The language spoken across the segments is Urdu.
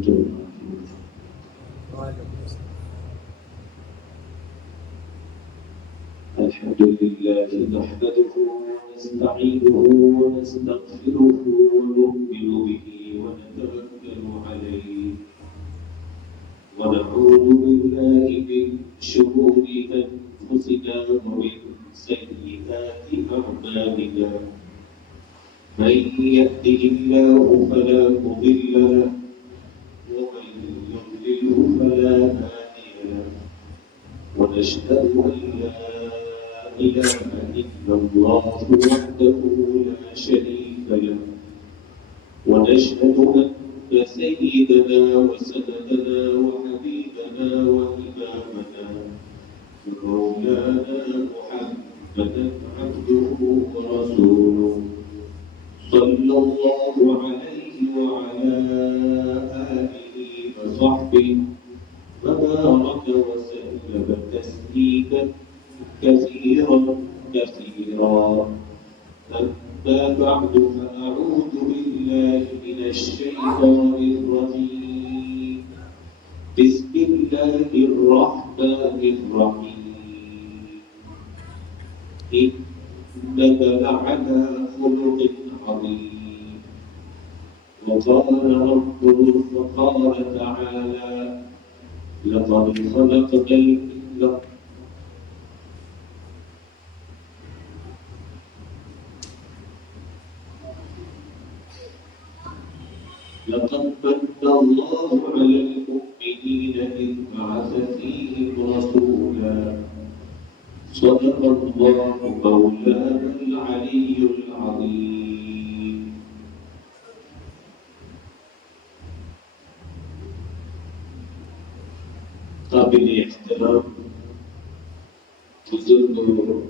ورحمۃ اللہ۔ الحمد لله نحمده ونستعينه ونستغفره ونؤمن به ونتوكل عليه ونعوذ بالله من شرور أنفسنا ومن سيئات أعمالنا، من يهده الله فلا مضل له ومن يضلله فلا هادي له، ونشهد أن لا إله إلا الله وحده لا شريك له، ونشهد أن سيدنا وسندنا وحبيبنا وإمامنا مولانا محمدا عبده ورسوله، صلى الله عليه وعلى آله وصحبه وبارك وسلم تسليما كثيرا كثيرا. أما بعد فأعوذ بالله من الشيطان الرجيم. بسم الله الرحمن الرحيم. إنك لعلى خلق عظيم. وقال ربه فقال تعالى: لقد خلقنا لقد من الله على المؤمنين إذ بعث فيهم رسولا. صدق الله مولانا العلي العظيم. قابل احترام بزرگوں،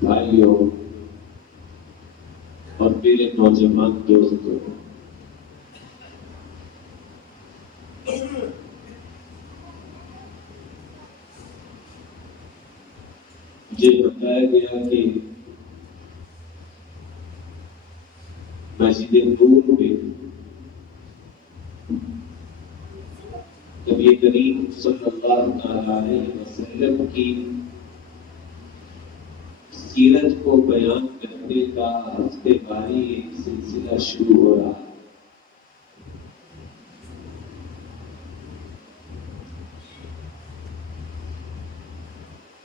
بھائیوں اور میرے نوجوان دوستوں، مجھے بتایا گیا کہ مسجد نور میں نبی کریم صلی اللہ علیہ وسلم کی سیرت کو بیان کرنے کا ہفتے واری ایک سلسلہ شروع ہو رہا ہے،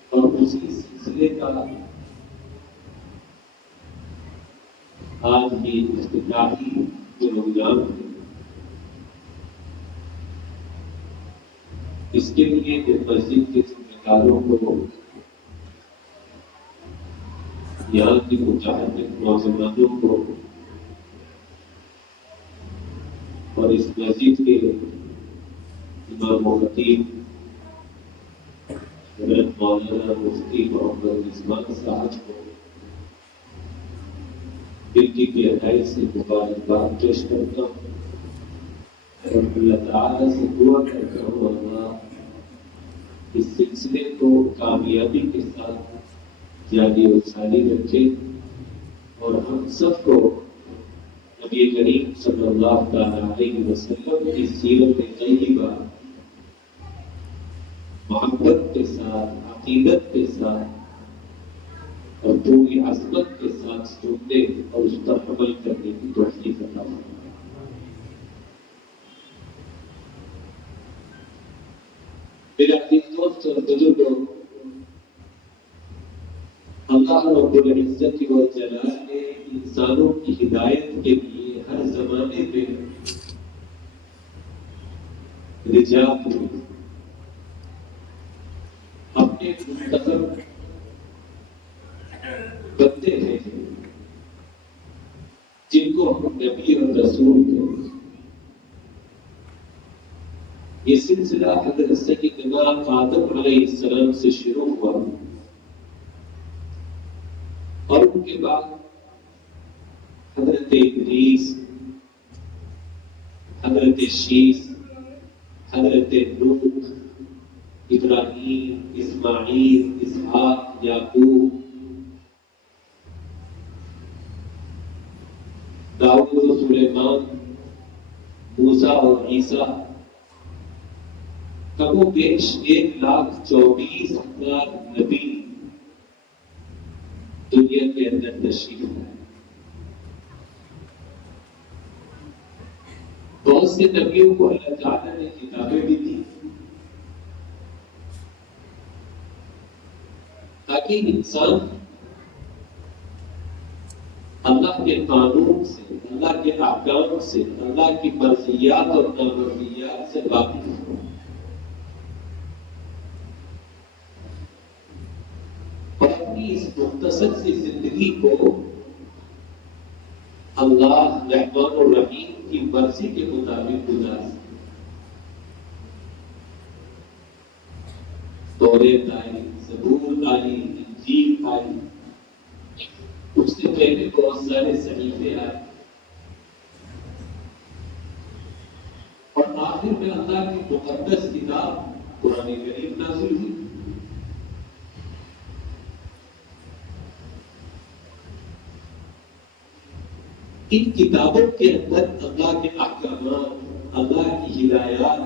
اور اسی سلسلے کا آج بھی افتتاحی پروگرام ہے۔ اس کے لیے مسجد کے ذمہ داروں کو، یہاں کی متعدد نوجوانوں کو اور اس مسجد کے امام و خطیب حضرت مولانا مفتی محمد عثمان صاحب کو دل کی گہرائی سے مبارکباد پیش کرتا ہوں اور اللہ تعالیٰ سے دعا کرتا ہوں اللہ اس سلسلے کو کامیابی کے ساتھ جاری و ساری رکھے اور ہم سب کو نبی کریم صلی اللہ علیہ وسلم کی سیرت طیبہ محبت کے ساتھ، عقیدت کے ساتھ اور پوری عظمت کے ساتھ سننے اور اس پر عمل کرنے کی توفیق عطا فرمائے۔ میرے عزیز دوست اور بزرگوں، اللہ رب العزت والجلال نے انسانوں کی ہدایت کے لیے ہر زمانے میں رجال اپنے منتخب بندے ہیں جن کو ہم نبی اور رسول کہتے ہیں۔ یہ سلسلہ حضرت سیدنا آدم علیہ السلام سے شروع ہوا اور ان کے بعد حضرت ادریس، حضرت شیس، حضرت نوح، ابراہیم، اسماعیل، اسحاق، یعقوب، داؤد و سلیمان موسیٰ اور عیسیٰ کم و بیش 1,24,000 نبی دنیا کے اندر تشریف لائے. بہت سے نبیوں کو اللہ تعالیٰ نے کتابیں بھی دی تاکہ انسان اللہ کے قانون سے، اللہ کے احکام سے، اللہ کی مرضیات اور نامرضیات سے واقف ہو. اور اپنی اس مختصر سی زندگی کو اللہ رحمان الرحیم کی مرضی کے مطابق گزار سکے. توریت آئی، زبور آئی، انجیل آئی، اس سے پہلے بہت سارے صحیفے آئے، اور آخر میں اللہ کی مقدس کتاب قرآن کریم نازل ہوئی. ان کتابوں کے اندر اللہ کے احکامات، اللہ کی ہدایات،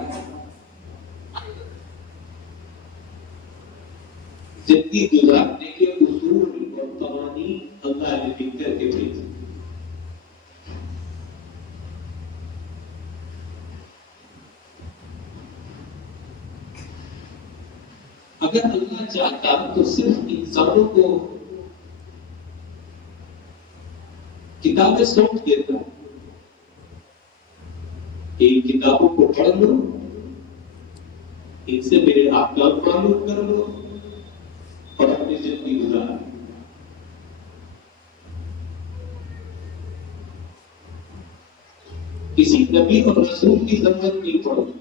زندگی گزارنے کے اصول اور قوانین اللہ نے لکھ کر کے بھیجے. اگر اللہ چاہتا تو صرف انسانوں کو کتابیں سونپ دیتا کہ ان کتابوں کو پڑھ لو، ان سے میرے احکام معلوم کر لو اور اپنی زندگی گزار. کسی نبی اور رسول کی ضرورت نہیں پڑتی.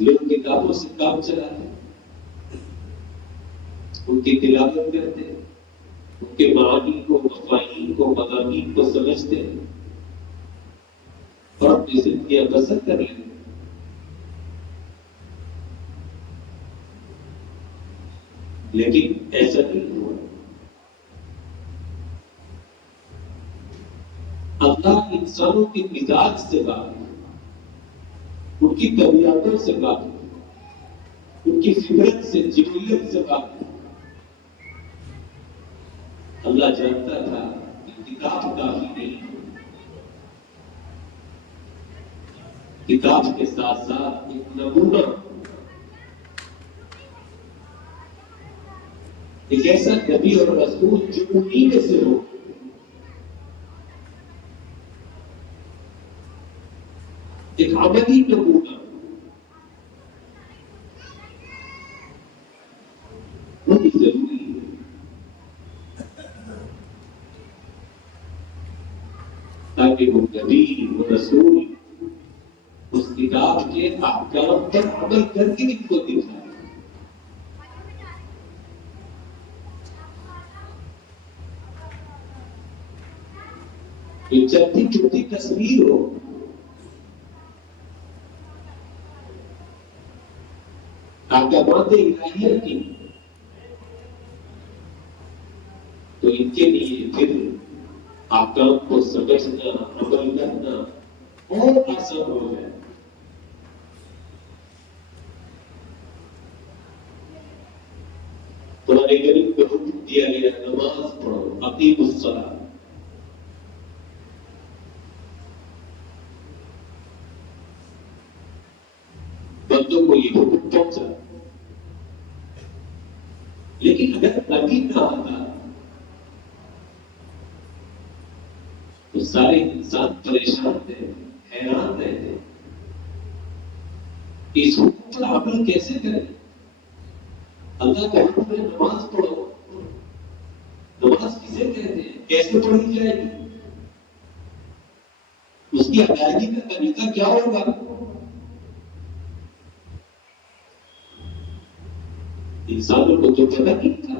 لوگ کتابوں سے کام چلاتے ہیں، ان کی تلاوت کرتے ہیں، ان کے معانی کو، مفاہیم کو، مضامین کو سمجھتے ہیں اور اپنی زندگیاں بسر کر لیتے ہیں. لیکن ایسا نہیں ہوا. اللہ انسانوں کے مزاج سے واقف، ان کی طبیعتوں سے واقف، ان کی فطرت سے، جبلیت سے واقف. اللہ جانتا تھا کہ کتاب کافی نہیں، کتاب کے ساتھ ساتھ ایک نمونہ، ایک ایسا نبی اور رسول جو انہی میں سے ہو، ایک عملی نمونہ، وہ بھی ضروری ہے. تاکہ وہ نبی، وہ رسول اس کتاب کے احکام پر عمل کر کے ان کو دکھائے. یہ چلتی چھوٹی تصویر ہو، احکامات الہیہ کی، تو ان کے لیے پھر احکام کو سمجھنا، عمل کرنا اور آسان ہو جائے. قرآن کریم کو حکم دیا گیا نماز پڑھو، اقیموا الصلاۃ. بندوں کو یہ حکم پہنچا، لیکن اگر نبی نہ آتا تو سارے انسان پریشان تھے، حیران رہتے. اس حکم پر عمل کیسے کریں؟ اللہ کا حکم ہے نماز پڑھو. نماز کسے کہتے ہیں؟ کیسے پڑھی جائے گی؟ اس کی ادائیگی کا طریقہ کیا ہوگا؟ انسانوں کو تو پتہ نہیں تھا.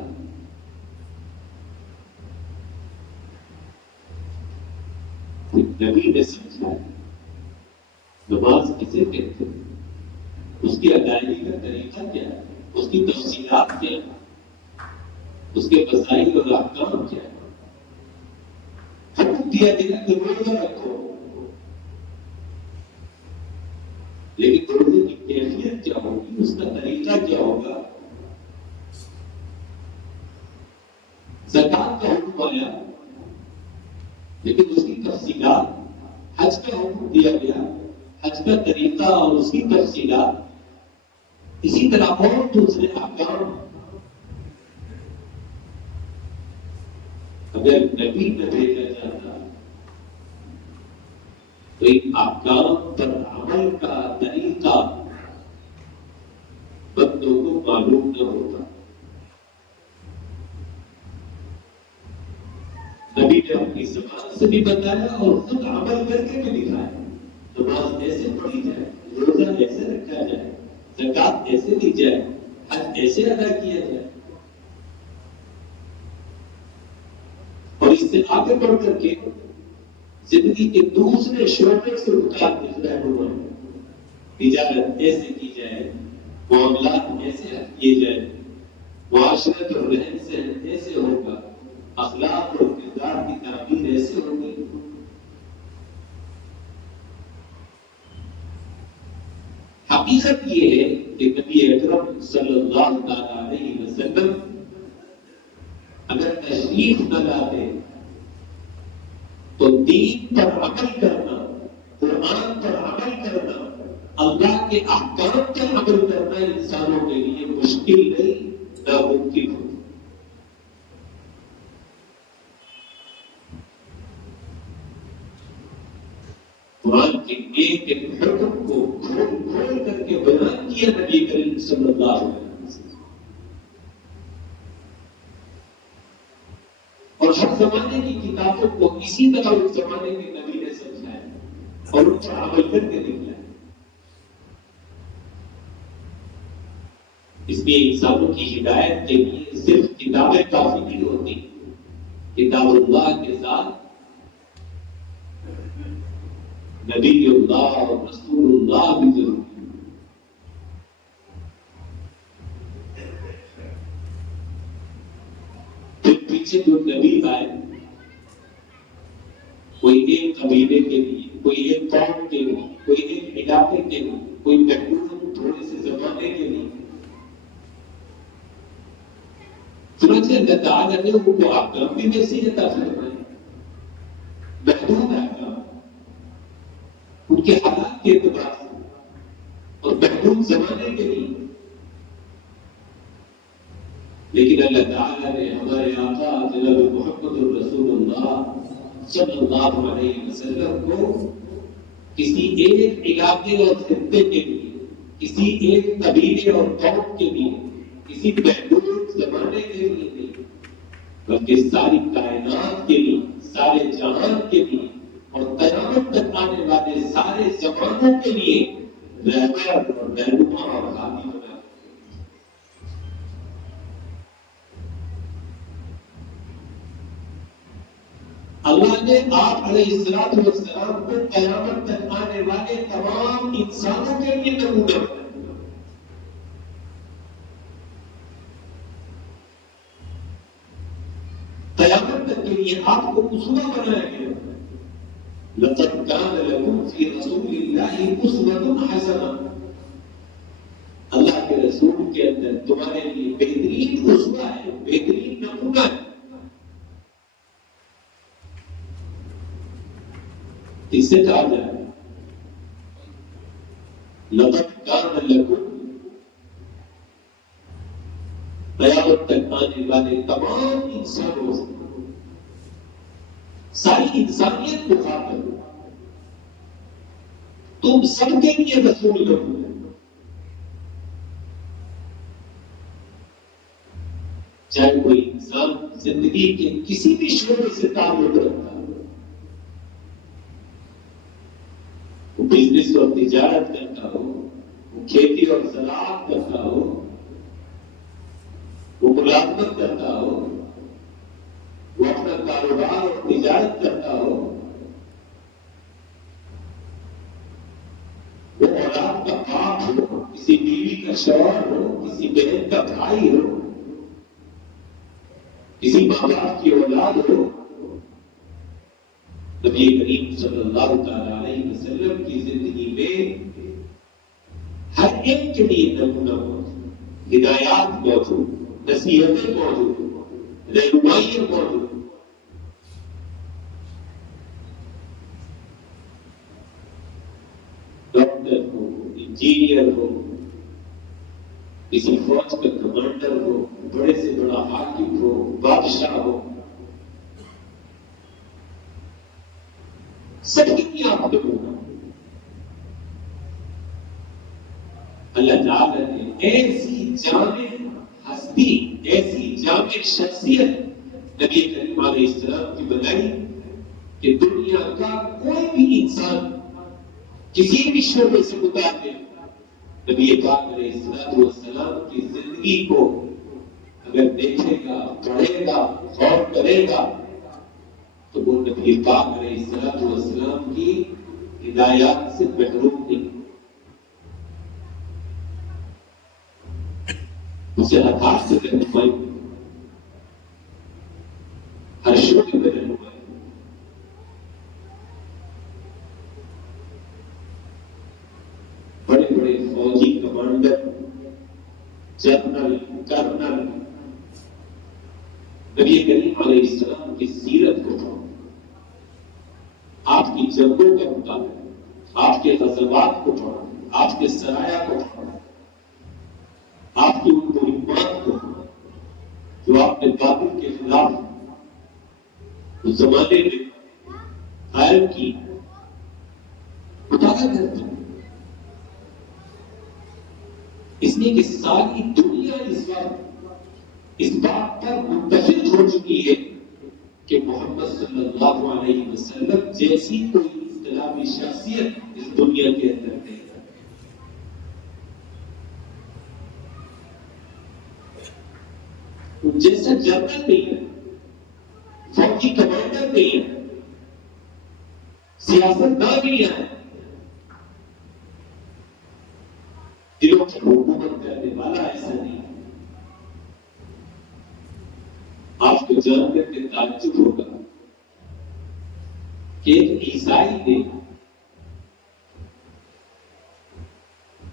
نبی نے سمجھایا نماز کسے کہتے ہیں، اس کی ادائیگی کا طریقہ کیا ہے، اس کی تفصیلات کیا ہے. اس کے مسائل اور احکام کیا ہے؟ حکم دیا گیا کہ روزہ رکھو، لیکن روزے کی کیفیت کیا ہوگی، اس کا طریقہ کیا ہوگا؟ زکات کا حکم آیا لیکن اس کی تفصیلات، حج کا حکم دیا گیا، حج کا طریقہ اور اس کی تفصیلات، اسی طرح اور دوسرے احکام اگر نبی نہ بھیجا جاتا تو ان احکام پر عمل کا طریقہ بندوں کو معلوم نہ ہوتا۔ نبی نے اپنی زبان سے بھی بتایا اور خود عمل کر کے بھی دکھایا۔ نماز ایسے پڑھی جائے، روزہ ایسے رکھا جائے، زکات ایسے دی جائے، حج ایسے ادا کیا جائے، اور اس سے آگے بڑھ کر کے زندگی کے دوسرے شعبے سے متعلق رہنما تجارت ایسے کی جائے، معاملات ایسے کیے جائے، معاشرت اور رہن سہن ایسے ہوگا، اخلاق اور کردار کی تعمیر ایسے ہوگی۔ حقیقت یہ ہے کہ نبی اکرم صلی اللہ تعالی علیہ وسلم اگر تشریف نہ لاتے تو دین پر عمل کرنا، قرآن پر عمل کرنا، اللہ کے احکام پر عمل کرنا انسانوں کے لیے مشکل نہیں، ناممکن ہو۔ قرآن کے ایک ایک حکم کو کھول کھول کر کے بیان کیا نبی کریم صلی اللہ علیہ وسلم، اور ہر زمانے کی کتابوں کو اسی طرح اس زمانے کے نبی نے سمجھایا اور ان پر عمل کر کے دکھلایا۔ اس لیے انسانوں کی ہدایت کے لیے صرف کتابیں کافی نہیں ہوتی، کتاب اللہ کے ساتھ نبی اللہ اور رسول اللہ بھی ضروری ہے۔ پھر پیچھے جو نبی آئے، کوئی ایک قبیلے کے لیے، کوئی ایک قوم کے لیے، کوئی ایک علاقے کے لیے، کوئی محدود تھوڑے سے زمانے کے لیے، چنانچہ اللہ تعالیٰ نے ان کو احکام بھی ویسے ہی عطا فرمائے، محدود احکام ان کے حالات کے اعتبار سے اور محدود زمانے کے لیے، لیکن اللہ تعالیٰ نے ہمارے آقا جناب محمد الرسول اللہ صلی اللہ علیہ وسلم کو کسی ایک علاقے اور خطے کے لیے، کسی ایک قبیلے اور قوم کے لیے، کسی محدود زمانے کے لیے نہیں، بلکہ ساری کائنات کے لیے، سارے جہان کے لیے اور قیامت تک آنے والے سارے زمانوں کے لیے رہبر اور رہنما اور حامی بنا۔ اللہ نے آپ علیہ السلام کو قیامت تک آنے والے تمام انسانوں کے لیے نمونہ بنایا۔ قیامت تک کے لیے آپ کو اسوہ بنایا گیا۔ لقد كان لكم في رسول الله أسوة حسنة، اللہ کے رسول کے اندر تمہارے لیے بہترین اسوہ ہے، بہترین نمونہ ہے۔ اس سے کہا جائے لقد كان لكم، قیامت تک آنے والے تمام انسانوں سے، ساری انسانیت کو خاطر تم سب کے لیے رسول بنو۔ چاہے کوئی انسان زندگی کے کسی بھی شعبے سے تعلق رکھتا ہو، وہ بزنس اور تجارت کرتا ہو، وہ کھیتی اور زراعت کرتا ہو، وہ ملازمت کرتا ہو، وہ اپنا کاروبار اور تجارت کرتا ہو، وہ اولاد کا باپ ہو، کسی بیوی کا شوہر ہو، کسی بہن کا بھائی ہو، کسی ماں باپ کی اولاد ہو، نبی کریم صلی اللہ تعالی علیہ وسلم کی زندگی میں ہر ایک کے لیے نمونہ موجود، ہدایات موجود، نصیحتیں موجود، رہنمائیاں موجود۔ ڈاکٹر ہو، انجینئر ہو، کسی فوج کا کمانڈر ہو، بڑے سے بڑا حاکم ہو، بادشاہ ہو، سب کی آپ نمونہ۔ اللہ تعالیٰ نے ایسی جامع ہستی، ایسی جامع شخصیت نبی کریم علیہ السلام کی بنائی کہ دنیا کا کوئی بھی انسان کسی بھی شعبے سے متعلق نبی پاک علیہ السلام کی زندگی کو اگر دیکھے گا، پڑھے گا، غور کرے گا تو وہ نبی پاک علیہ السلام کی ہدایات سے محروم نہیں، اسے ہتھیار سے رہنمائی، ہر شعبے میں رہنمائی۔ بڑے بڑے فوجی کمانڈر، جنرل، کرنل، نبی کریم علیہ السلام کی سیرت کو پڑھو، آپ کی جنگوں کا مطالعہ، آپ کے غزوات کو پڑھو، آپ کے سرایا کو پڑھو، آپ کی ان مہمات کو جو آپ نے بابل کے خلاف اس زمانے میں قائم کی، مطالعہ کرتے ہیں۔ اس لیے کہ ساری دنیا اس وقت اس بات پر متفق ہو چکی ہے کہ محمد صلی اللہ علیہ وسلم جیسی کوئی انقلابی شخصیت اس دنیا کے اندر نہیں ہے۔ جیسا جنرل نہیں ہے، فوجی کمانڈر نہیں ہے، سیاستدان نہیں ہے، دلوں کی حکومت کرنے والا ایسا نہیں ہے۔ آپ کو جان کر کے تعجب ہوگا کہ ایک عیسائی نے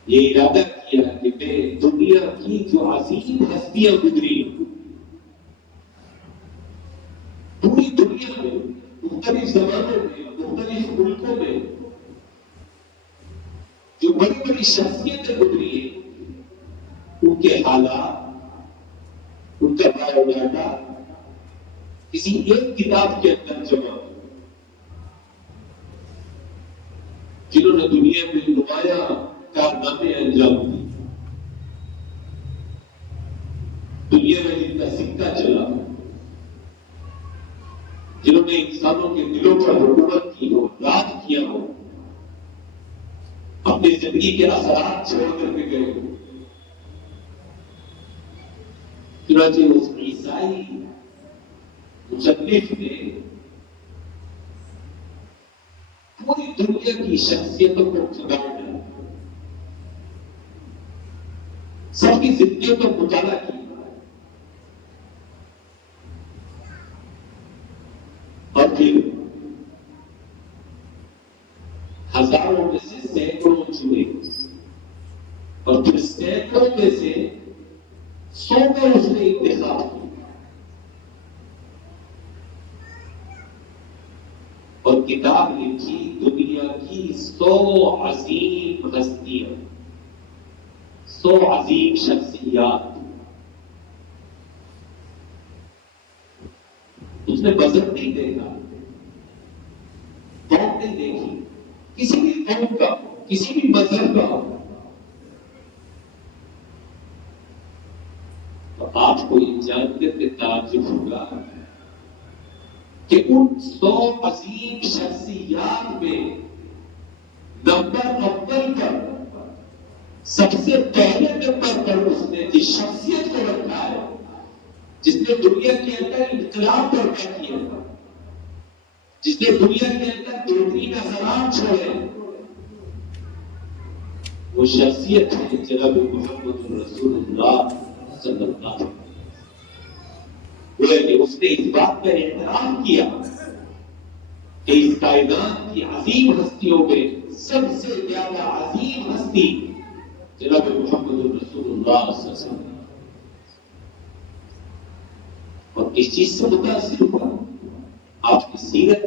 یہ ارادہ کیا کہ میں دنیا کی جو عظیم ہستیاں گزری پوری دنیا میں، مختلف زمانوں میں، مختلف ملکوں میں جو بڑی بڑی شخصیتیں گزری ہیں، ان کے حالات، ان کا بایو ڈاٹا کسی ایک کتاب کے اندر جمع، جنہوں نے دنیا میں نمایاں کارنامے انجام دیے، دنیا میں جن کا سکہ چلا، جنہوں نے انسانوں کے دلوں پر حکومت کی ہو، راج کیا ہو، اپنی زندگی کے اثرات چھوڑ کر کے گئے ہو۔ چنانچہ اس عیسائی مصنف نے پوری دنیا کی شخصیتوں کو کھنگالنا، سب کی زندگیوں کا مطالعہ کیا اور پھر ہزاروں میں سے سینکڑوں چنے اور پھر سینکڑوں میں سے 100 کا اس نے انتخاب کیا اور کتاب لکھی دنیا کی 100 عظیم ہستیاں، 100 عظیم شخصیات۔ اس نے مذہب نہیں دیکھا، قوم نہیں دیکھی، کسی بھی قوم کا، کسی بھی مذہب کا، تو آپ کو یہ جان کر کے تعجب ہوگا کہ ان 100 عظیم شخصیات میں نمبر اول پر، سب سے پہلے نمبر پر اس نے جس شخصیت کو رکھا ہے، جس نے دنیا کے اندر انقلاب برپا کیا، جس نے دنیا کے اندر بہترین اثرات چھوڑے، وہ شخصیت ہے جناب محمد رسول اللہ صلی اللہ علیہ وسلم۔ اس نے اس بات کا اعتراف کیا کہ اس کائنات کی عظیم ہستیوں میں سب سے زیادہ عظیم ہستی جناب محمد رسول اللہ صلی اللہ علیہ وسلم، اور اس چیز سے متاثر ہوا آپ کی سیرت،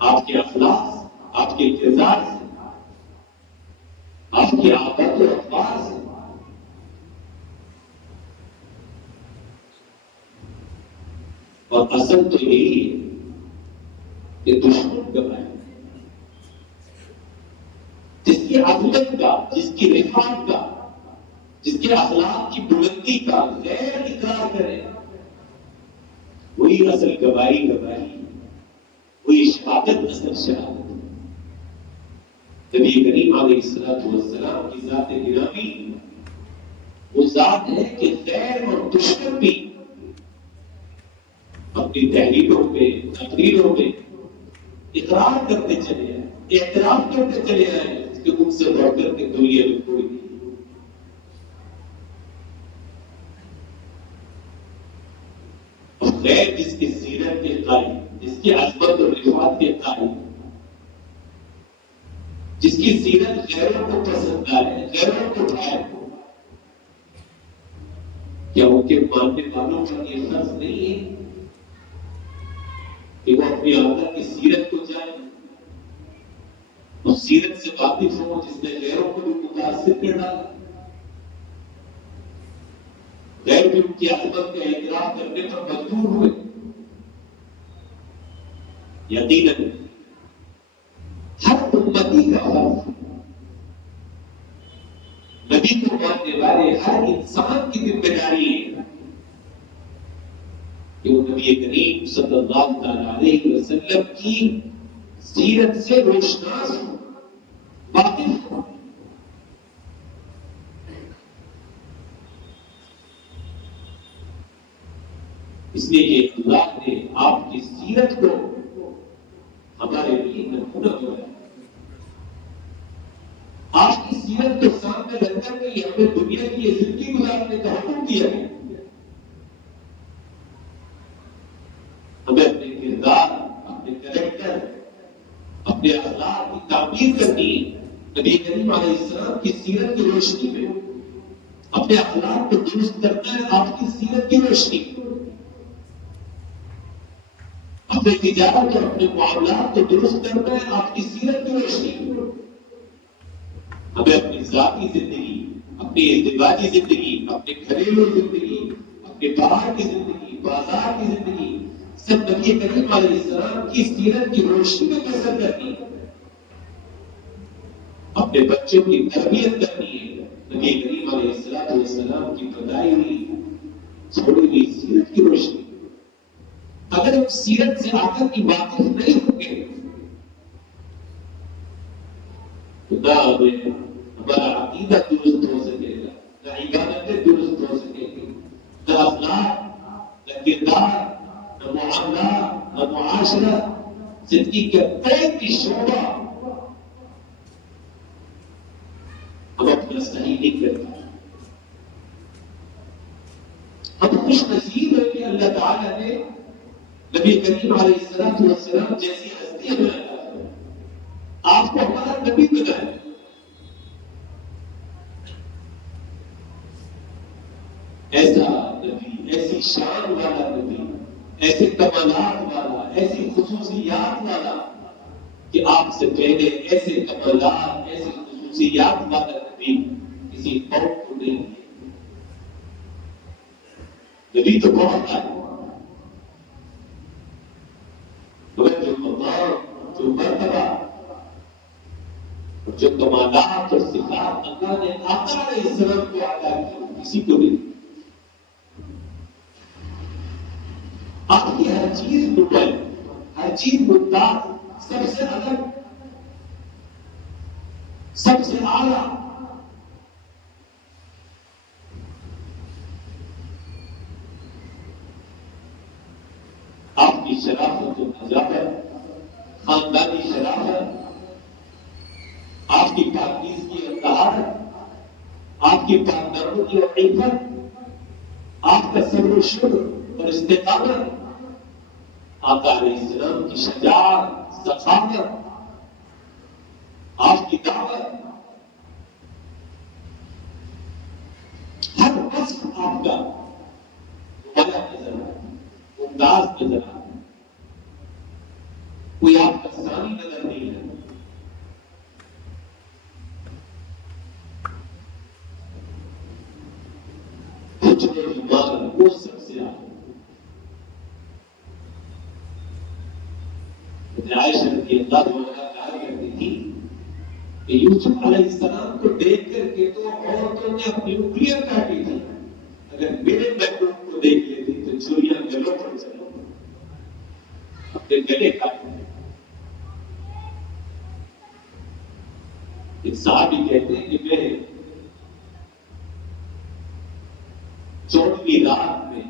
آپ کے اخلاق، آپ کے کردار سے، آپ کی عادت و اخبار سے۔ اور اصل تو یہی ہے کہ دشمن گوائے جس کی عظمت کا، جس کی رفعت کا، جس کے اخلاق کی بلندی کا غیر اقرار کرے، وہی اصل گواہی وہی شہادت اصل شہادت۔ نبی کریم علیہ الصلوۃ والسلام کی ذات گرامی وہ ذات ہے کہ غیر اور دشمن بھی اپنی تحریروں میں، تقریروں میں اقرار کرتے چلے آئے، اعتراف کرتے چلے آئے کہ ان سے بڑھ کر کے دنیا میں کوئی نہیں۔ غیر جس کی سیرت کے قائم، جس کی عظمت اور رفعت کے قائم، جس کی سیرت غیروں کو پسند آئے، غیروں کو بھائے، کیا ان کے ماننے والوں کا یہ فرض نہیں ہے کہ وہ اپنی آقا کی سیرت کو جائیں، اس سیرت سے واقف ہو جس نے غیروں کو بھی متاثر کر ڈالا، غیر بھی ان کی عظمت کا اعتراف کرنے پر مجبور ہوئے؟ یقیناً ہر امتی کا فرض، نبی کو ماننے والے ہر انسان کی ذمہ داری ہے کہ وہ نبی کریم صلی اللہ تعالی علیہ وسلم کی سیرت سے روشناس ہو، واقف ہو۔ اس لیے کہ اللہ نے آپ کی سیرت کو ہمارے لیے نمونہ بنایا، آپ کی سیرت کو سامنے رکھ کر کے ہمیں دنیا کی یہ زندگی گزارنے کا حکم کیا ہے۔ ہمیں اپنے کردار، اپنے کریکٹر، اپنے اخلاق کی تعمیر کرنی ہے نبی کریم علیہ السلام کی سیرت کی روشنی میں، اپنے اخلاق کو درست کرنا ہے آپ کی سیرت کی روشنی میں، اپنے تجارت اور اپنے معاملات کو درست کرنا ہے آپ کی سیرت کی روشنی میں۔ ہمیں اپنی ذاتی زندگی، اپنی ازدواجی زندگی، اپنے گھریلو زندگی، اپنے باہر کی زندگی، بازار کی زندگی سب نبی کریم علیہ السلام کی سیرت کی روشنی میں بسر کرنی ہے۔ اپنے بچوں کی تربیت کرنی ہے نبی کریم علیہ السلام کی بتائی ہوئی چھوڑی ہوئی سیرت کی روشنی۔ اگر ہم سیرت سے آقا کی واقف نہیں ہوں گے تو نہ ہمارا عقیدہ درست ہو سکے گا، نہ عبادتیں درست ہو سکے گی، نہ اخلاق، نہ کردار، نہ معاملات، نہ معاشرہ، زندگی کے کوئی شعبہ ہم اپنا صحیح نہیں کرتے۔ ہم خوش نصیب ہے کہ اللہ تعالیٰ نے نبی کریم علیہ السلام جیسی ہستی بنایا، آپ کو ہمارا نبی بنایا۔ ایسا نبی، ایسی شان والا نبی، ایسے کمالات والا، ایسی خصوصیات والا کہ آپ سے پہلے ایسے کمالات، ایسی خصوصیات والا نبی کسی قوم کو نہیں ہے۔ نبی تو بہت آئے، مگر جو مقام، جو مرتبہ، جو کمالات اور صفات اللہ نے آقا علیہ السلام کو عطا کی کسی کو نہیں۔ آپ کی ہر چیز مبین، ہر چیز ممتاز، سب سے الگ، سب سے اعلیٰ۔ آپ کی شرافت و نزاکت، خاندانی شرافت، آپ کی پاکیزگی اور طہارت، آپ کی پاک دامنی اور عفت، آپ کا صبر و شکر اور استقامت، آقا علیہ السلام کی شجاعت، ثقافت، آپ کی دعوت، ہر وصف آپ کا بڑا نظر آتا، ممتاز نظر آتا، کوئی آپ کا ثانی نظر نہیں ہے۔ وہ سب سے عائشہ رضی اللہ عنہا کہا کرتی تھی کہ یوسف علیہ السلام کو دیکھ کر کے تو عورتوں نے اپنی انگلیاں کاٹی تھی، اگر میرے محبوب کو دیکھ لیتی تو چوریاں گلوں پر چلو اپنے گلے کاٹو۔ ایک صحابی کہتے ہیں کہ میں 14ویں رات میں،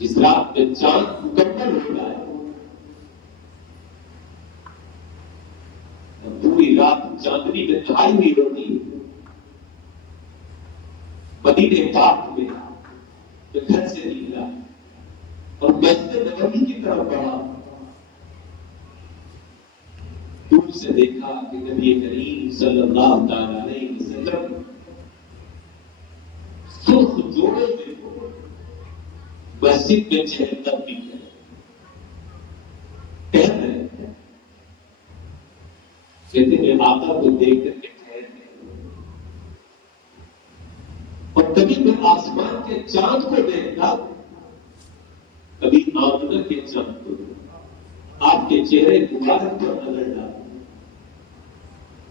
جس رات میں چاند مکمل ہوتا ہے، پوری رات چاندنی میں چھائی ہوئی ہوتی، مدینے پاک میں گھر سے نکلا اور مسجد نبوی کی طرف بڑھا، دور سے دیکھا کہ نبی کریم صلی اللہ تعالی علیہ وسلم سرخ جوڑے میں مسجد میں چہل قدمی کہہ رہے ہیں، کہتے ہیں آقا کو دیکھ کر کے ٹھہر گئے، اور کبھی میں آسمان کے چاند کو دیکھتا، کبھی آمنہ کے چاند کو دیکھتا، آپ کے چہرے مبارک پر نظر ڈالتا،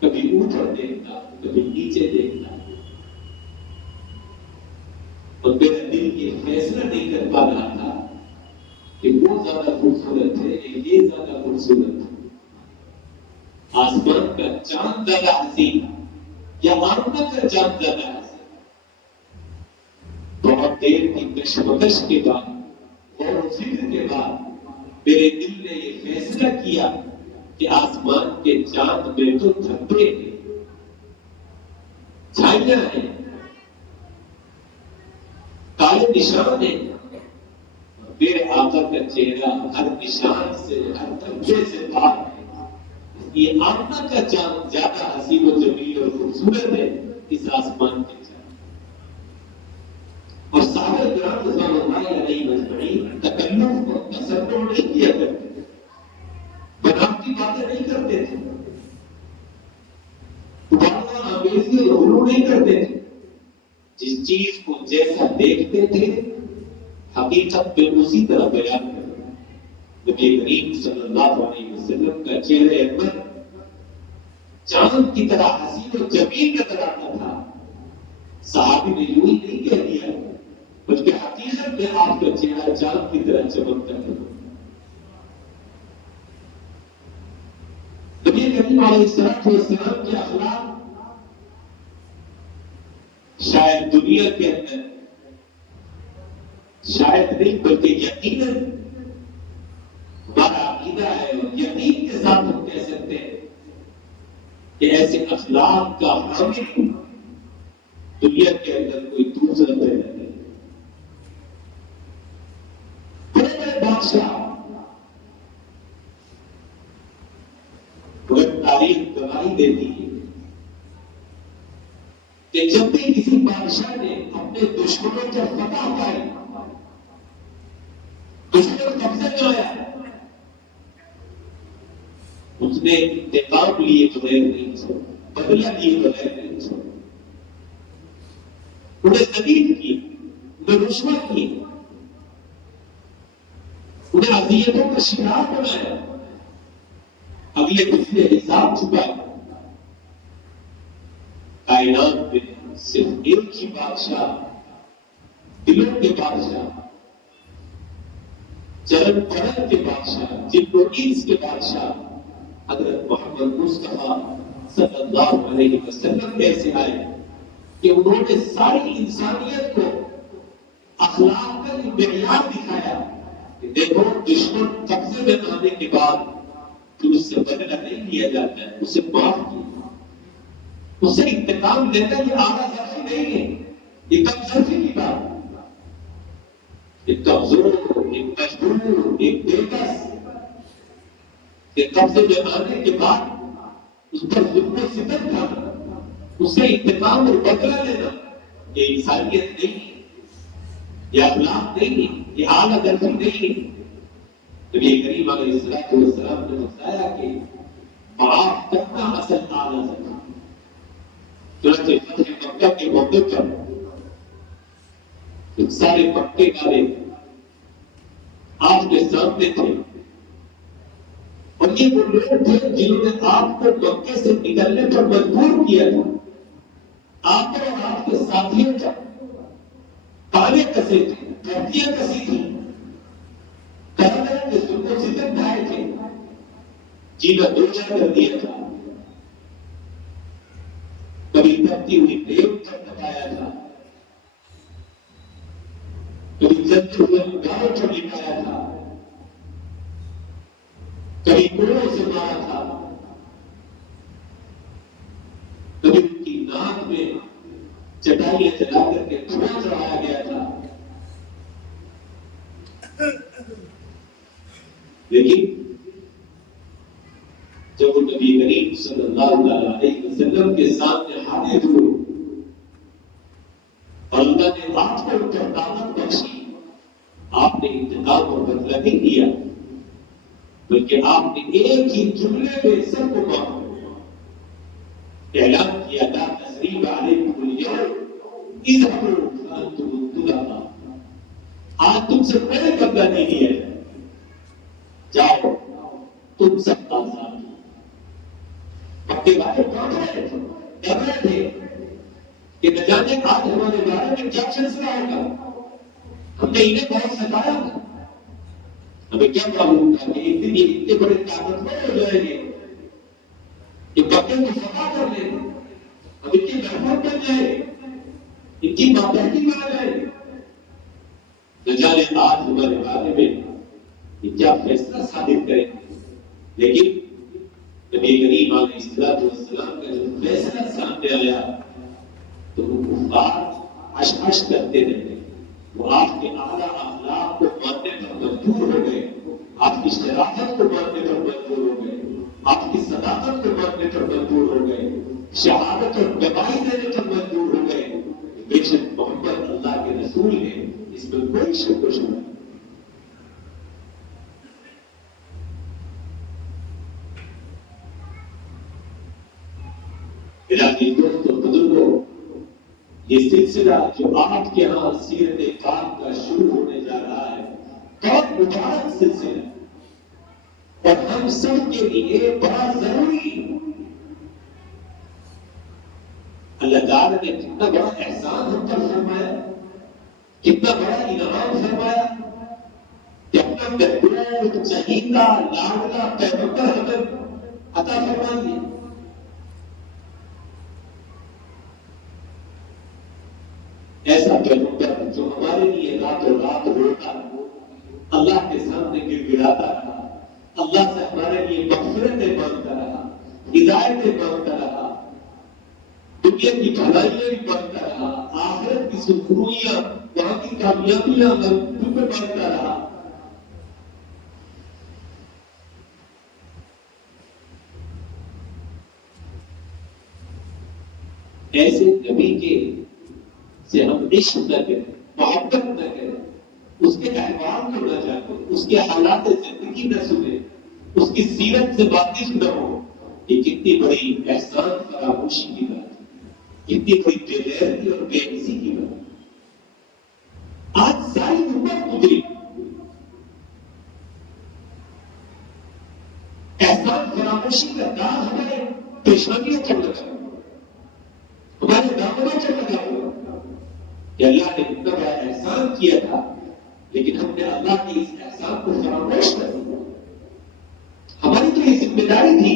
کبھی اوپر دیکھتا، کبھی نیچے دیکھتا، اور میرا دل یہ فیصلہ نہیں کر پا رہا تھا کہ وہ زیادہ خوبصورت ہے یا یہ زیادہ خوبصورت ہے، آسمان کا چاند زیادہ حسین یا آمنہ کا چاند زیادہ حسین۔ بہت دیر کی کشمکش کے بعد اور فکر کے بعد میرے دل نے یہ فیصلہ کیا کہ آسمان کے چاند میں تو دھبے ہیں، چھائیاں ہیں، کالے نشان ہیں، میرے آقا کا چہرہ ہر نشان سے، ہر دھبے سے پاک ہے۔ یہ آمنہ کا چاند زیادہ حسین و جمیل اور خوبصورت ہے اس آسمان کے چاند۔ اور صحابہ کرام رضوان اللہ علیہ اجمعین تکلف اور تصنع نہیں کیا کرتے، بناوٹی باتیں نہیں کرتے تھے، مبالغہ آمیزی اور غلو نہیں کرتے تھے، جس چیز کو جیسا دیکھتے تھے حقیقت میں اسی طرح بیان کرتے۔ نبی کریم صلی اللہ علیہ وسلم کا چہرہ انور چاند کی طرح حسین و جمیل نظر آتا تھا۔ صحابی نے یوں ہی نہیں کہہ دیا، بلکہ حقیقت میں آپ کا چہرہ چاند کی طرح چمکتا تھا۔ نبی کریم علیہ السلام کے اخلاق شاید دنیا کے اندر، شاید نہیں بلکہ یقیناً ہمارا عقیدہ ہے اور یقین کے ساتھ ہم کہہ سکتے ہیں کہ ایسے اخلاق کا حامل دنیا کے اندر کوئی دوسرا پیدا نہیں۔ بڑے بڑے بادشاہ، تاریخ گواہی دیتی ہے کہ جب بھی کسی بادشاہ نے اپنے دشمنوں پر فتح پائی، دشمن قبضے میں آیا، اس نے انتقام لیے بغیر نہیں چھوڑا، بدلہ لیے بغیر نہیں چھوڑا، انہیں ذلیل کی، انہیں رشوت کی، انہیں اذیتوں کا شکار بنایا، اگلے پچھلے حساب چھپایا۔ کائنات میں صرف ایک ہی بادشاہ، دلوں کے بادشاہ، چرن پرن کے بادشاہ، جن و انس کے بادشاہ حضرت محمد مصطفیٰ صلی اللہ علیہ وسلم ایسے آئے کہ انہوں نے ساری انسانیت کو اخلاق کا معیار دکھایا کہ دیکھو دشمن قبضے میں آنے کے بعد پھر اس سے بدلہ نہیں لیا جاتا ہے، اسے معاف کیا، اسے انتقام لینا یہ اعلیٰ ظرفی نہیں ہے، یہ کم ظرفی کی بات ہے۔ ایک کمزور، ایک مجبور، ایک بے بس، ایک قبضے میں آنے کے بعد اس پر ظلم و ستم تھا، اس سے انتقام اور بدلہ لینا، یہ انسانیت نہیں، یہ اخلاق نہیں، یہ اعلیٰ درجی نہیں۔ نبی کریم علیہ السلام نے بتایا کہ معاف کرنا اصل اعلیٰ درجہ۔ چنانچہ فتح مکہ کے موقع پر سارے پکے والے آپ کے سامنے تھے، اور یہ وہ لوگ تھے جنہوں نے آپ کو مکے سے نکلنے پر مجبور کیا تھا۔ آپ پر اور آپ کے ساتھیوں پر تالے کسے تھے، دھمکیاں کسی تھی، طرح طرح کے ظلم و ستم ڈھائے تھے، جینا دوچا کر دیا تھا، کبھی تپتی ہوئی پریم پر بتایا تھا، کبھی جلتے ہوئے گاؤں پر لٹایا تھا، کبھی کوڑوں سے مارا تھا، کبھی ان کی ناک میں چٹائیاں جلا کر کے دھواں چڑھایا گیا تھا۔ لیکن جب وہ نبی کریم صلی اللہ علیہ وسلم کے سامنے حاضر ہوئے اور اللہ نے آپ کو ان پر طاقت بخشی، آپ نے انتقام اور بدلہ نہیں دیا، بلکہ آپ نے ایک ہی جملے میں سب کو معاف اعلان کیا، لا تثریب علیکم اليوم اذهبوا فانتم الطلقاء، آج تم سے کوئی بدلہ نہیں لیا ہے، جاؤ تم سب آزاد۔ مکے والے کون رہے تھے؟ ڈر رہے تھے کہ نہ جانے آج ہمارے بارے میں کیا فیصلہ ہوگا، ہم نے انہیں بہت ستایا تھا، ہمیں کیا معلوم تھا کہ ایک دن یہ اتنے بڑے طاقتور ہو جائیں گے کہ مکے کو فتح کر لیں گے، ہم ان کے محبوب بن جائیں گے، ان کی ماتحتی میں آ جائیں گے، نہ جانے آج ہمارے بارے میں یہ کیا فیصلہ ثابت کریں گے۔ لیکن نبی کریم علیہ السلام کا جب فیصلہ سامنے آیا تو وہ کفار اشعش کرتے رہے، وہ آپ کے اعلیٰ اخلاق کو ماننے پر مجبور ہو گئے، آپ کی شرافت کو ماننے پر مجبور ہو گئے، آپ کی صداقت کو ماننے پر مجبور ہو گئے، شہادت اور گواہی دینے پر مجبور ہو گئے، بے شک محمد اللہ کے رسول ہیں، اس میں کوئی شک و شبہ نہیں۔ میرے دوستوں بزرگوں، یہ سلسلہ جو آپ کے ہاں سیرت پاک کا شروع ہونے جا رہا ہے بہت مبارک سلسلہ اور ہم سب کے لیے بڑا ضروری۔ اللہ تعالیٰ نے کتنا بڑا احسان ہم پر فرمایا، کتنا بڑا انعام فرمایا کہ اپنا محبوب چہیتا لاڈلا پیغمبر ہمیں عطا فرما دیا۔ ایسا پیغمبر جو ہمارے لیے رات و رات روتا، اللہ کے سامنے گر گراتا رہا، اللہ سے ہمارے لیے مغفرتیں مانگتا رہا، ہدایتیں مانگتا رہا، دنیا کی بھلائیاں بھی مانگتا رہا، آخرت کی سرخرویاں، وہاں کی کامیابیاں مانگتا رہا۔ ایسے نبی کے سے ہم عشق نہ کریں، محبت نہ کریں، اس کے احوال کو نہ جانیں، اس کے حالات زندگی نہ سنیں، اس کی سیرت سے واقف نہ ہو، یہ کتنی بڑی احسان فراموشی کی بات ہے، کتنی بڑی بے غیرتی اور بے حسی کی بات ہے۔ آج ساری امت گزری، احسان فراموشی کا داغ ہمارے پیشانیوں پر لگا، ہمارے دامنوں پر لگا ہوا کہ اللہ نے اتنا بڑا احسان کیا تھا، لیکن ہم نے اللہ کے اس احسان کو فراموش کر دیا۔ ہماری تو یہ ذمہ داری تھی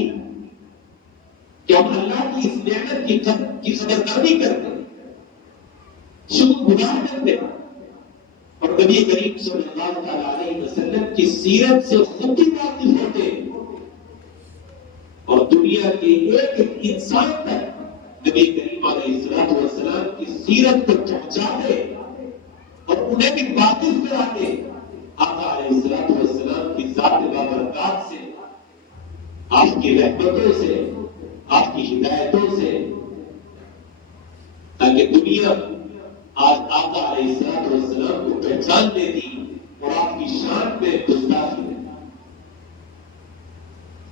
کہ ہم اللہ کی اس نعمت کی قدردانی کرتے، شکر گزار کرتے، اور نبی کریم صلی اللہ علیہ وسلم کی سیرت سے خود بھی واقف ہوتے، اور دنیا کے ایک ایک انسان تک نبی کریم علیہ السلام کی سیرت کو پہنچاتے اور انہیں بھی واقف کرا کے آقا علیہ السلام کی ذات بابرکات سے، آپ کی رحمتوں سے، آپ کی ہدایتوں سے، تاکہ دنیا آج آقا علیہ السلام کو پہچان لیتی اور آپ کی شان میں گستاخی ہے۔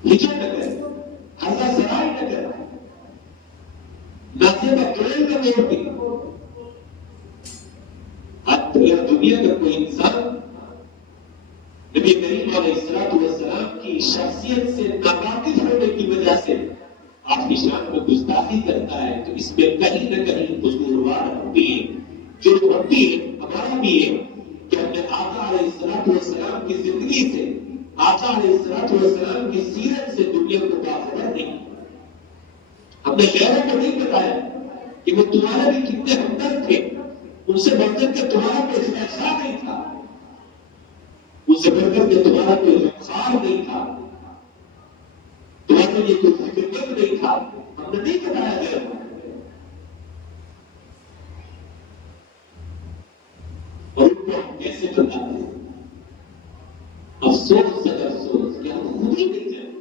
ہجر نگر، حضرت سرائے نگر، ناصر بکرین کا موڑ بھی، اگر دنیا کا کوئی انسان نبی کریم علیہ السلام کی شخصیت سے ناواقف ہونے کی وجہ سے آپ کی شان میں گستاخی کرتا ہے تو اس میں کہیں نہ کہیں قصوروار ہم بھی ہیں، جو ہم بھی ہیں، ہمارا بھی ہے کہ ہم نے آقا علیہ السلام کی زندگی سے، آقا علیہ السلام کی سیرت سے دنیا کو باخبر نہیں، ہم نے غیروں کو نہیں بتایا کہ وہ تمہارے بھی کتنے ہمدرد تھے، ان سے بڑھ کر کے تمہارا کوئی فیصلہ نہیں تھا، ان سے بڑھ کر کے تمہارا کوئی رخسار نہیں تھا، تمہارے لیے کوئی فکر مند نہیں تھا، ہم نے نہیں بتایا گیا۔ اور ان کو ہم کیسے بتاتے ہیں؟ افسوس سے افسوس کہ ہم خود ہی نہیں جانتے،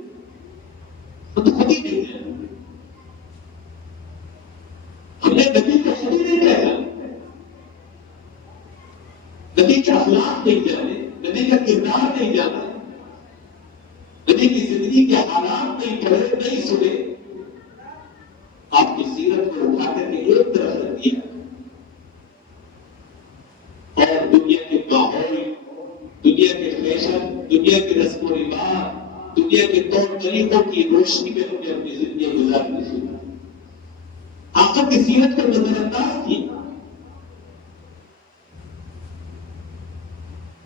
ہم خود ہی نہیں جانتے، ہم نے نبی کو خود ہی نہیں پہچانا، نبی کے اخلاق نہیں جانے، نبی کا کردار نہیں جانا، نبی کی زندگی کے حالات نہیں پڑھے، نہیں سنے، آپ کی سیرت کو اٹھا کر کے ایک طرف رکھ دیا اور دنیا کے ماحول، دنیا کے فیشن، دنیا کے رسم و رواج، دنیا کے طور طریقوں کی روشنی میں ہم نے اپنی زندگی گزارنی شروع کی، آقا کی سیرت کو نظر انداز کیا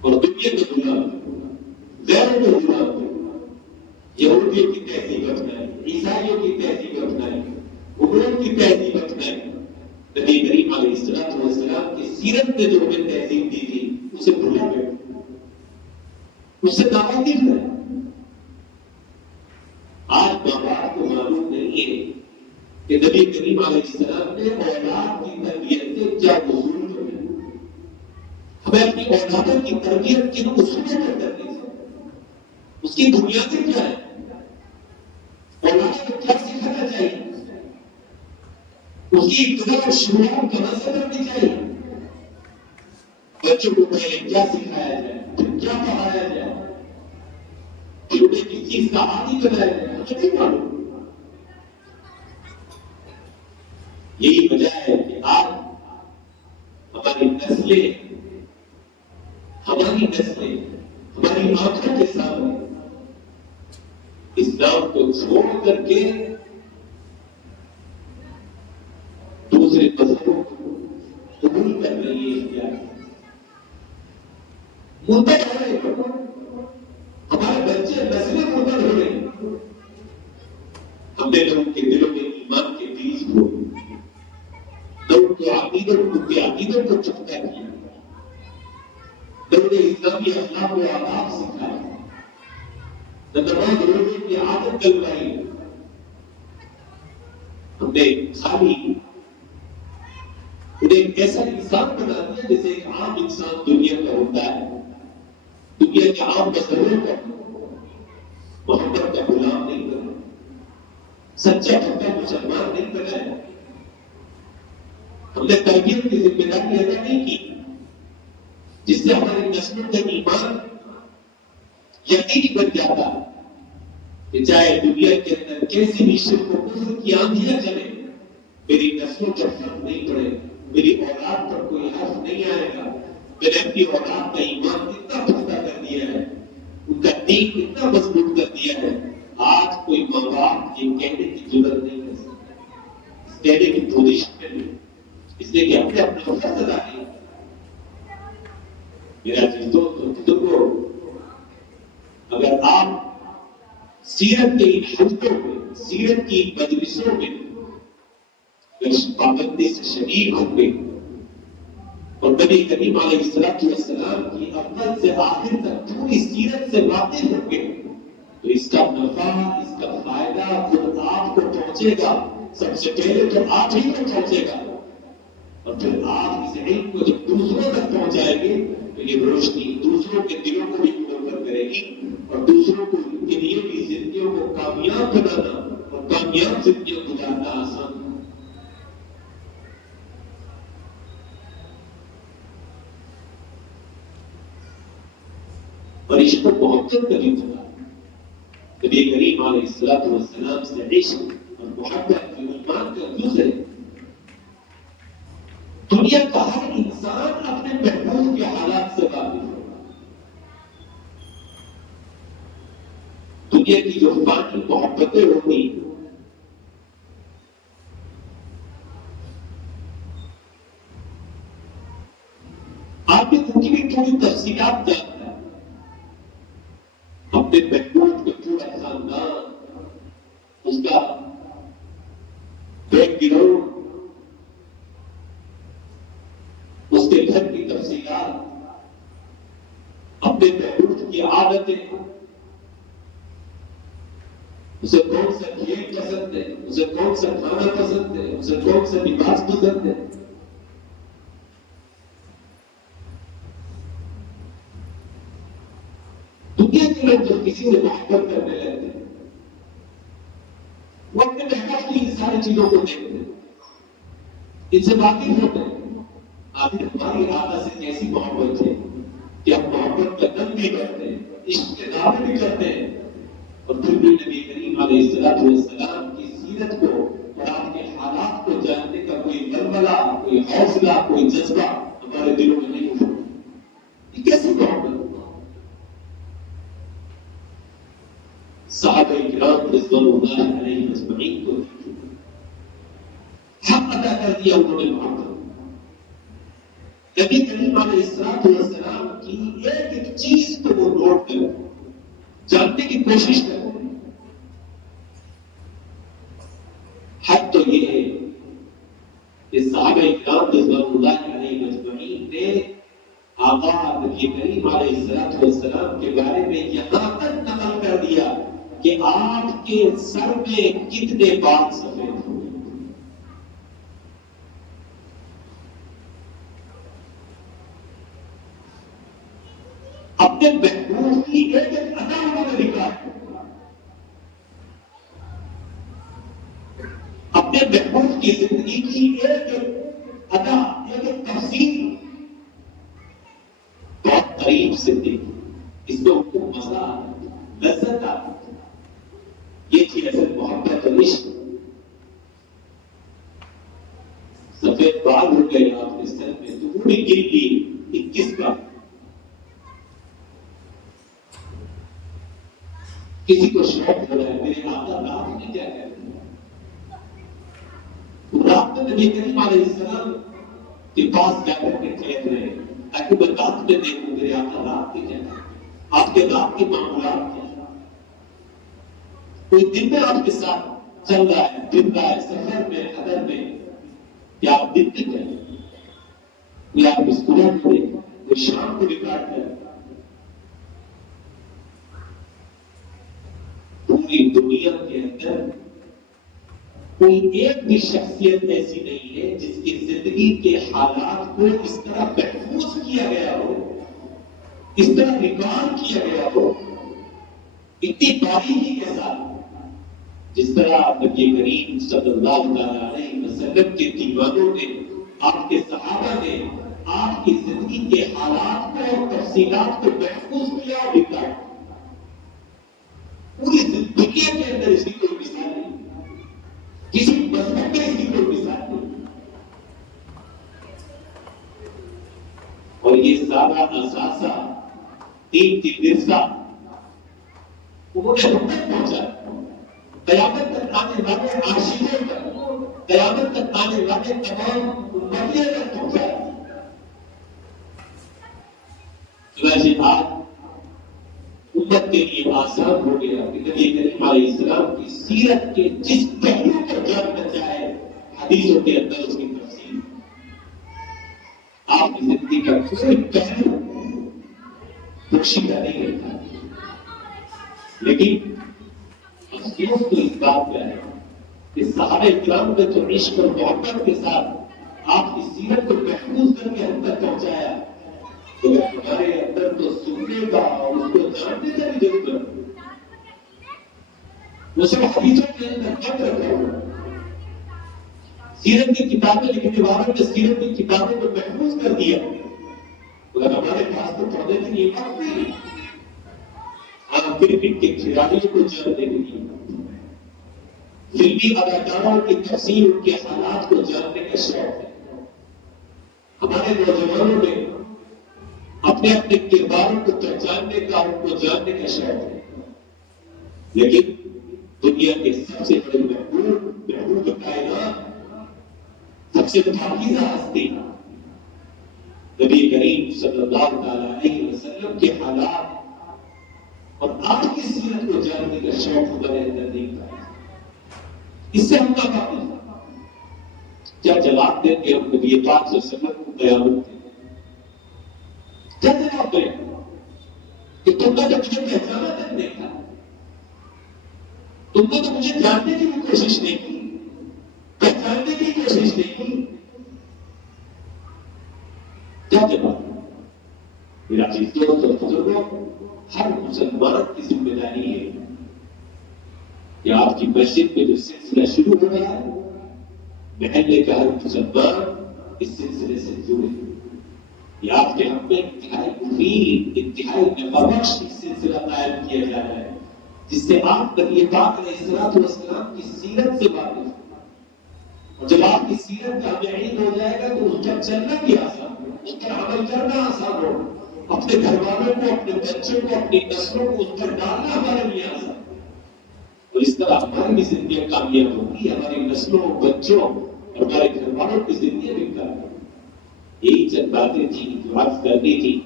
اور دنیا کو غلام، غیروں کو غلام، یہودیوں کی تہذیب اپنائی، عیسائیوں کی تہذیب اپنائی، عمروں کی تہذیب اپنائی۔ نبی کریم علیہ السلام کی سیرت نے جو ہمیں تہذیب دی تھی اسے بھولا گئے، اس سے ناواقف ہے۔ آج ماں باپ کو معلوم نہیں ہے کہ نبی کریم علیہ السلام نے اولاد کی تربیت سے کیا اصول کرے، ہمیں اپنی اولادوں کی تربیت کن اصولوں پر کرنی ہے، اس کی بنیادیں کیا ہے، اولاد کو کیا سکھانا چاہیے، اس کی ابتدا اور شروعات کہاں سے کرنی چاہیے، بچوں کو پہلے کیا سکھایا جائے، پھر کیا پڑھایا جائے، پھر انہیں کس چیز کا عادی بنایا جائے، ہمیں نہیں معلوم۔ یہی وجہ ہے کہ آج ہماری نسلیں ہماری آنکھوں کے سامنے اسلام کو چھوڑ کر کے دوسرے مذہبوں کو قبول کر رہی ہے، کیا مرتد ہو رہے ہیں، ہمارے بچے نسلیں مرتد ہو رہے ہیں، ہم نے لوگوں کے دلوں میں ایمان کے بیج بوئے، لوگوں کے عقیدوں کو چپتا کیا، لوگوں نے اسلامی اخلاق و آداب سکھائے، نماز روزے کی عادت ڈلوائی، ہم نے خالی انہیں ایک ایسا انسان بنا دیا جیسے ایک عام انسان دنیا کا ہوتا ہے، دنیا کے عام مسئلوں کا محبت کا غلام نہیں بنا، سچا پکا مسلمان نہیں بنایا، ہم نے تربیت کی ذمہ داری ادا نہیں کی جس سے ہماری نسلوں کا ایمان یقینی بن جاتا کہ چاہے دنیا کے اندر کیسی بھی شرک و کفر کی آندھیاں چلے، میری نسلوں پر فرق نہیں پڑے، میری اولاد پر کوئی حرف نہیں آئے گا، میں نے اپنی اولاد کا ایمان اتنا پختہ کر دیا ہے، ان کا دین اتنا مضبوط کر دیا ہے، آج کوئی ماں باپ یہ کہنے کی ضرورت نہیں کر سکتا، اس کہنے کی پوزیشن میں نہیں، اس لیے کہ ہم نے اپنا فرض ادا کیا۔ میرا عزیز دوستو، بزرگوں، اگر آپ سیرت کے ان حلقوں میں، سیرت کی مجلسوں میں پابندی سے شریک ہوں گے اور نبی کریم علیہ السلام کی اول سے آخر تک پوری سیرت سے واقف ہوں گے تو اس کا نفع، اس کا فائدہ خود آپ کو پہنچے گا، سب سے پہلے تو آپ ہی کو پہنچے گا، اور پھر آپ اس علم کو جب دوسروں تک پہنچائیں گے تو یہ روشنی دوسروں کے دلوں کو بھی منور کرے گی اور دوسروں کو کے لیے بھی زندگیوں کو کامیاب بنانا اور کامیاب زندگیوں گزارنا آسان ہے۔ اور عشق و محبت کا بھی پتا نبی کریم علیہ الصلوۃ والسلام سے عشق اور محبت کی ایمان کا جز ہے۔ دنیا کا ہر انسان اپنے محبوب کے حالات سے واقف ہے۔ دنیا کی جو فانی محبتیں ہوتی آپ نے ان کی بھی تھوڑی تفصیلات جانتا ہے۔ اپنے محبوب کا پورا خاندان، اس کا بیک گراؤنڈ، اس کے گھر کی تفصیلات، اپنے محبوب کی عادتیں، اسے کون سا کھیل پسند ہے، اسے کون سا کھانا پسند ہے، اسے کون سا لباس پسند ہے۔ دنیا کے لوگ جب کسی سے محبت کرنے لگتے ہیں وہ اپنے محبت کی ان ساری چیزوں کو دیکھتے ہیں، ان سے واقف ہوتے ہیں۔ آخر ہماری ارادہ سے کیسی محبت ہے کہ ہم محبت کا دم بھی کرتے ہیں، عشق کے دعوے بھی کرتے ہیں، اور پھر بھی نبی کریم علیہ الصلوۃ والسلام کی سیرت کو اور آپ کے حالات کو جاننے کا کوئی ولولہ، کوئی حوصلہ، کوئی جذبہ ہمارے دلوں میں نہیں ہوتا۔ یہ کیسے محبت؟ صحابہ کرام رضوان اللہ علیہم اجمعین کو حق ادا کر دیا انہوں نے محبت۔ نبی کریم علیہ الصلوۃ والسلام کی ایک ایک چیز کو وہ نوٹ کریں، جاننے کی کوشش کریں۔ حق تو یہ ہے کہ صحابہ کرام رضوان اللہ علیہم اجمعین نے آقا نبی کریم علیہ الصلوۃ والسلام کے بارے میں یہاں تک نقل کر دیا کہ آپ کے سر میں کتنے بال سفید ہوئے۔ اپنے محبوب کی ایک ایک ادا انہوں نے لکھا ہے، اپنے محبوب کی زندگی کی ایک ایک ادا، ایک ایک تفصیل بہت قریب سے دیکھی، اس میں ان کو مزہ آتا، لذت آتا۔ یہ تھی اصل محبت اور عشق۔ سفید بال ہو گئے آپ کے سر میں تو وہ بھی گر گئی، 21 کا۔ کسی کو شوق ہو رہا ہے میرے آقا رات میں کیا کہتے ہیں، رات میں نبی کریم علیہ السلام کے پاس جا کر کے ٹھہر رہے ہیں تاکہ میں رات میں دیکھوں میرے آقا رات میں کیا کہتے ہیں، آپ کے رات کے معمولات کیا ہیں۔ کوئی دن میں آپ کے ساتھ چل رہا ہے، پھر رہا ہے، سفر میں، حضر میں، کیا آپ دن میں کیا ہے، کوئی آپ مسکرات کرے، کوئی شام کو ریکارڈ کرے۔ پوری دنیا کے اندر کوئی ایک بھی شخصیت ایسی نہیں ہے جس کی زندگی کے حالات کو اس طرح محفوظ کیا گیا ہو، اس طرح ریکارڈ کیا گیا ہو، اتنی باریکی کے ساتھ، جس طرح نبی کریم صلی اللہ علیہ وسلم کے دیوانوں نے، آپ کے صحابہ نے آپ کی زندگی کے حالات کو اور تفصیلات کو محفوظ کیا اور ریکارڈ۔ پوری دنیا کے اندر اس کی کوئی مثال نہیں، کسی مذہب میں اس کی کوئی مثال نہیں۔ اور یہ سادہ اثاثہ 3 مرزا انہوں نے ہم تک پہنچا، قیامت تک آنے والے عاشقوں تک، قیامت تک آنے والے تمام امتیوں تک پہنچا۔ چنانچہ آج امت کے لیے آسان ہو گیا کہ نبی کریم علیہ السلام کی سیرت کے جس پہلو کو جاننا چاہے، حدیثوں کے اندر اس کی تفصیل، آپ کی زندگی کا کوئی پہلو پوشیدہ نہیں رہتا۔ لیکن افسوس تو اس بات کا ہے کہ صحابہ کرام نے تو عشق اور محبت کے ساتھ آپ کی سیرت کو محفوظ کر کے ہم تک پہنچایا، تو ہمارے اندر تو سننے کا اور اس کو جاننے کا بھی ضرورت ہے۔ وہ سب حدیثوں کے اندر کیا رکھا ہوا، سیرت کی کتابیں لکھنے والوں نے سیرت کی کتابوں کو محفوظ کر دیا، مگر ہمارے پاس تو پڑھنے کی یہ بات نہیں، ہم کرکٹ کے کھلاڑیوں کو جاننے کے لیے، فلمی اداکاروں کی تفصیل، ان کے حالات کو جاننے کا شوق ہے۔ ہمارے نوجوانوں میں اپنے اپنے کرداروں کو پہچاننے کا، ان کو جاننے کا شوق ہے، لیکن دنیا کے سب سے بڑے محبوب کائنات، سب سے پاکیزہ ہستی نبی کریم صلی اللہ علیہ وسلم کے حالات اور آپ کی سیرت کو جاننے کا شوق ہمارے اندر نہیں تھا۔ اس سے ہم کا قابل کیا جواب دیں گے ہم نبی پاک صلی اللہ علیہ وسلم کو قیامت کے؟ کیا جواب دیں کہ تم نے تو مجھے پہچانا تک نہیں تھا، تم نے تو مجھے جاننے کی بھی کوشش نہیں کی، پہچاننے کی کوشش نہیں کی؟ کیا جواب؟ میرا عزیز دوست اور بزرگوں، ہر مسلمان کی ذمہ داری ہے کہ آپ کی مسجد میں جو سلسلہ شروع ہو گیا ہے، محلے کا ہر مسلمان اس سلسلے سے جڑے، یہ آپ کے ہم میں انتہائی مفید، انتہائی نفع سلسلہ قائم کیا جا رہا ہے، جس سے آپ نبی پاک علیہ السلام کی سیرت سے واقف ہیں، اور جب آپ کی سیرت کا ہمیں علم ہو جائے گا تو اس پر چلنا بھی آسان ہو، اس پر عمل کرنا آسان ہو، اپنے گھر والوں کو، اپنے بچوں کو، اپنی نسلوں کو اس پر ڈالنا ہمارے لیے آسان ہے، اور اس طرح ہماری بھی زندگیاں کامیاب ہوگی، ہماری نسلوں، بچوں اور ہمارے گھر والوں کی زندگیاں بھی کامیاب ہوگی۔ یہی چند باتیں تھیں جو عرض کرنی تھی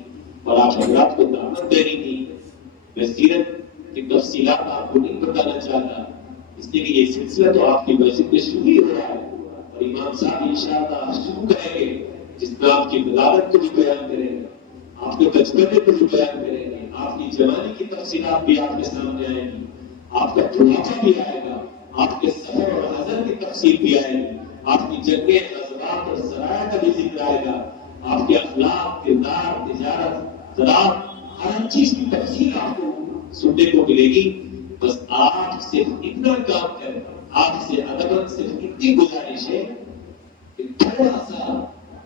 اور آپ حضرات کو دعوت دینی تھی۔ میں سیرت کی تفصیلات آپ کو نہیں بتانا چاہتا، اس لیے کہ یہ سلسلہ تو آپ کی مسجد میں شروع ہی ہو رہا ہے، اور امام صاحب انشاءاللہ شروع کریں گے، جس میں آپ کی مدارت کو بھی بیان کریں گے، آپ کے بچپنے کو بھی بیان کریں گے، آپ کی جوانی کی تفصیلات بھی آپ کے سامنے آئیں گی، آپ کا بڑھاپا بھی آئے گا، آپ کے سفر اور حضر کی تفصیل بھی آئے گی، آپ کی جنگیں، غزوات اور سرائے کا بھی ذکر آئے گا، آپ کے اخلاق، کردار، تجارت، زراعت، ہر چیز کی تفصیل آپ کو سننے کو ملے گی۔ بس آپ صرف اتنا کام کریں، آپ سے ادباً صرف اتنی گزارش ہے کہ تھوڑا سا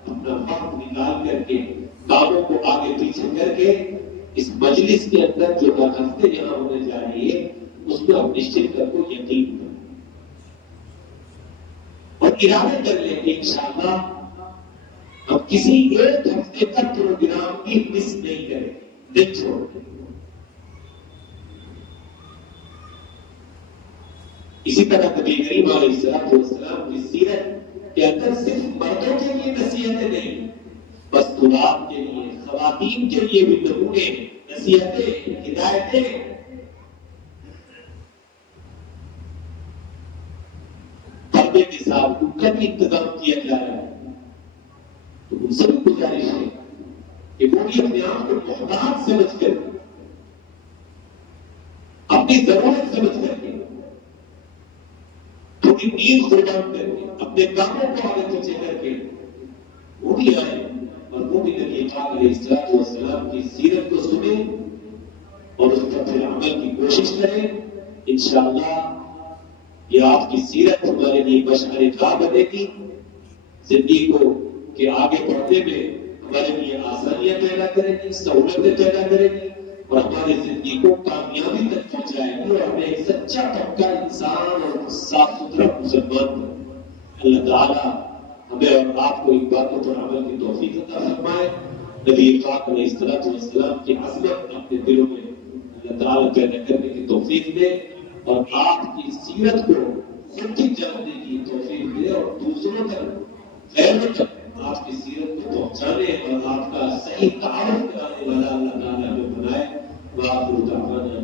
اپنا وقت نکال کر کے، کاموں کو آگے پیچھے کر کے، اس مجلس کے اندر جو ہر ہفتے یہاں ہونے جا رہی ہے اس میں ہم نشچت کر کو یقین کریں اور ارادے کر لیں کہ انشاءاللہ ہم کسی ایک ہفتے تک پروگرام بھی مس نہیں کریں، نہیں چھوڑیں۔ اسی طرح نبی کریم علیہ السلام کی سیرت کے اندر صرف مردوں کے لیے نصیحتیں نہیں، بس خدام کے لیے، خواتین کے لیے بھی نمونے، نصیحتیں، ہدایتیں، پردے نصاب ان کا بھی انتظام کیا جا رہا ہے۔ تو ان سے بھی گزارش ہے کہ وہ بھی اپنے آپ کو محتاج سمجھ کر، اپنی ضرورت سمجھ کر کے، تھوڑی نیند قربان کر کے، اپنے کاموں کو آگے پیچھے کر کے وہ بھی آئے اور وہ بھی نبی پاک علیہ السلام کی سیرت کو سنیں اور اس پر پھر عمل کی کوشش کریں۔ انشاءاللہ یہ آپ کی سیرت ہمارے لیے مشعل راہ بنے گی، زندگی کو کہ آگے بڑھنے میں ہمارے لیے آسانیاں پیدا کرے گی، سہولتیں پیدا کرے گی اور ہماری زندگی کو کامیابی تک پہنچائے گی، اور ہمیں ایک سچا پکا انسان اور صاف ستھرا مسلمان بنے۔ اللہ تعالیٰ ہمیں اور آپ کو ان باتوں پر عمل کی توفیق عطا فرمائے۔ نبی پاک علیہ السلام کی عظمت اپنے دلوں میں اللہ تعالیٰ پیدا کرنے کی توفیق دے، اور آپ کی سیرت کو خود ہی جاننے کی توفیق دے، اور دوسروں تک، غیروں تک آپ کی سیرت کو پہنچانے اور آپ کا صحیح تعارف کرانے والا اللہ تعالیٰ ہمیں بنائے۔ وآخر دعوانا